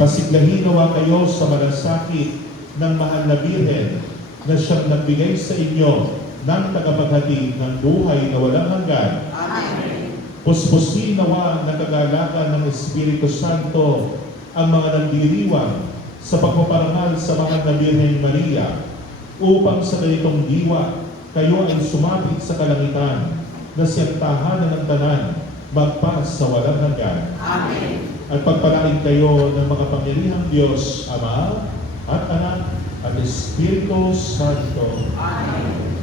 Pasiglahin nawa kayo sa malasakit ng mahal na Birhen na siyang nagbigay sa inyo ng tagapaghatid ng buhay na walang hanggan. Amen. Puspusin nawa ng kagalakan ng Espiritu Santo ang mga nandiriwang sa pagpaparangal sa mahal na Birhen Maria, upang sa ganitong diwa kayo ay sumapit sa kalangitan na siyang tahanan ng tanan magpas sa walang hanggan. Amen. At pagpalain kayo ng mga pangyarihang Diyos, Ama at Anak at Espiritu Santo. Amen.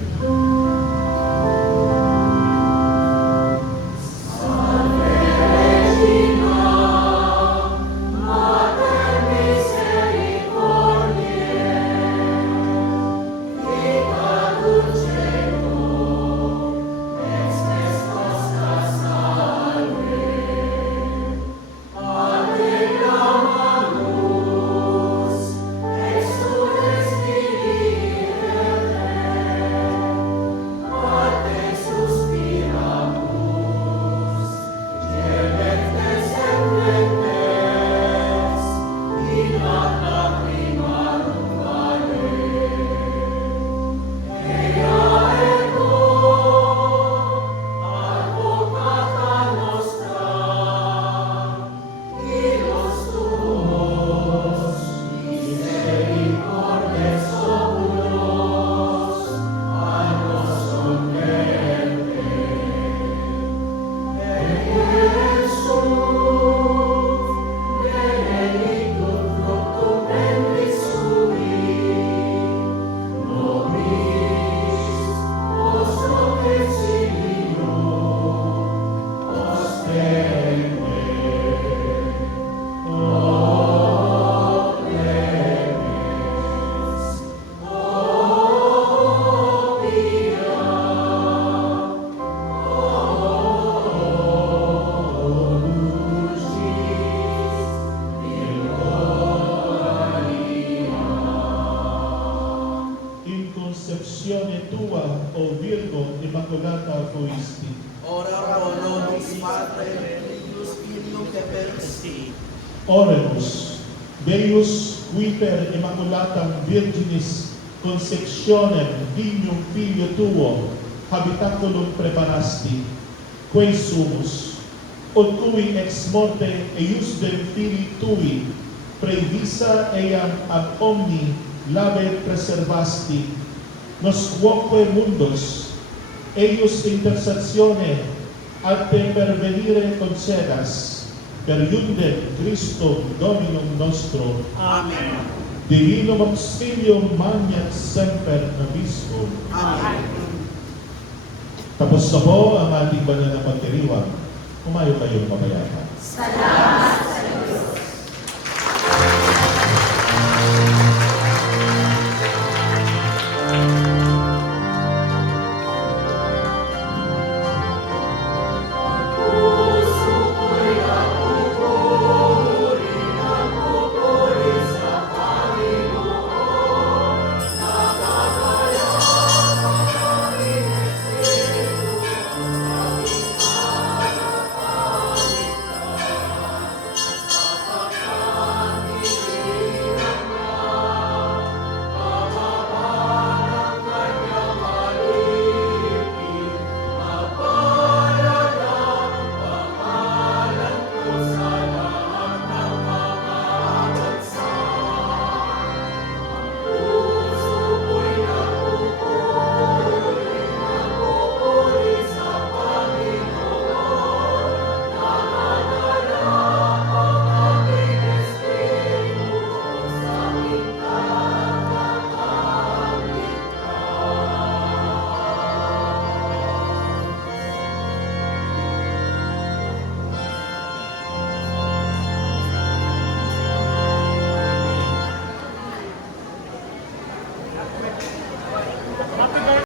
Concepzione tua, o Virgo Immacolata fuisti. Ora pro nobis Patre Filius Spiritus et Spiritus. Oremus, Deus qui per Immaculatam Virginis conceptionem dignum filio tuo habitaculum preparasti, quae sumus, ut cui ex morte eiusdem filii tui praevisa eam ab omni labet preservasti, nos quoque mundos eius intercessione ad te pervenire concedas, per iundem Christum Dominum nostro. Amen. Divinum auxilium maniat semper nobiscum. Amen. Tapos na po ang ating banal na pagdiriwang. Kumayo kayo mabayatan. Salamat